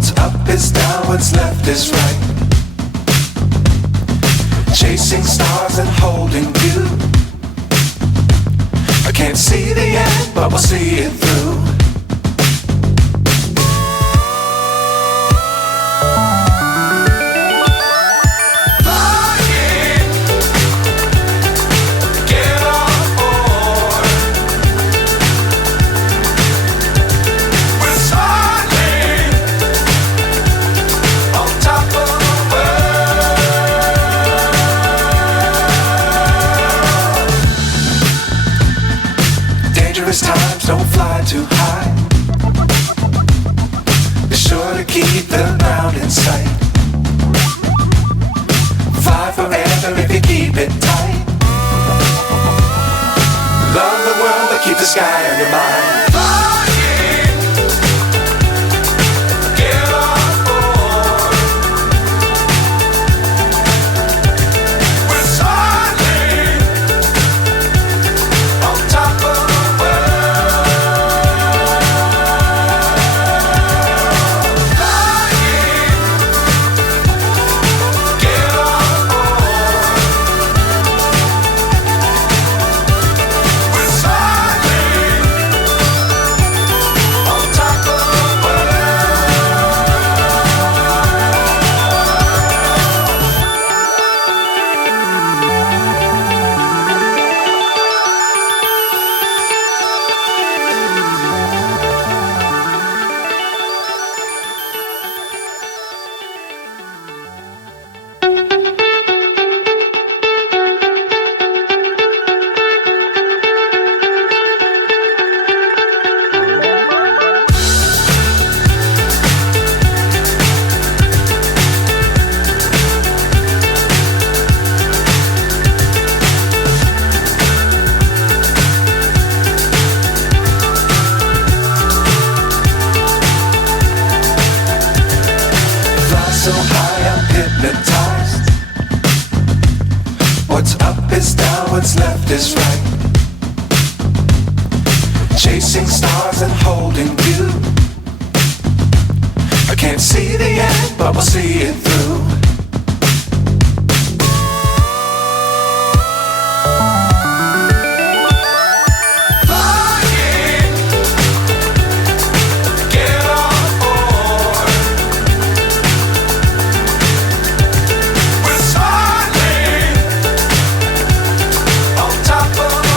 What's up is down, what's left is right. Chasing stars and holding you. I can't see the end, but we'll see it through. Times don't fly too high. Be sure to keep the ground in sight. Fly forever if you keep it tight. Love the world but keep the sky on your mind. So high I'm hypnotized. What's up is down, what's left is right. Chasing stars and holding you. I can't see the end, but we'll see it through.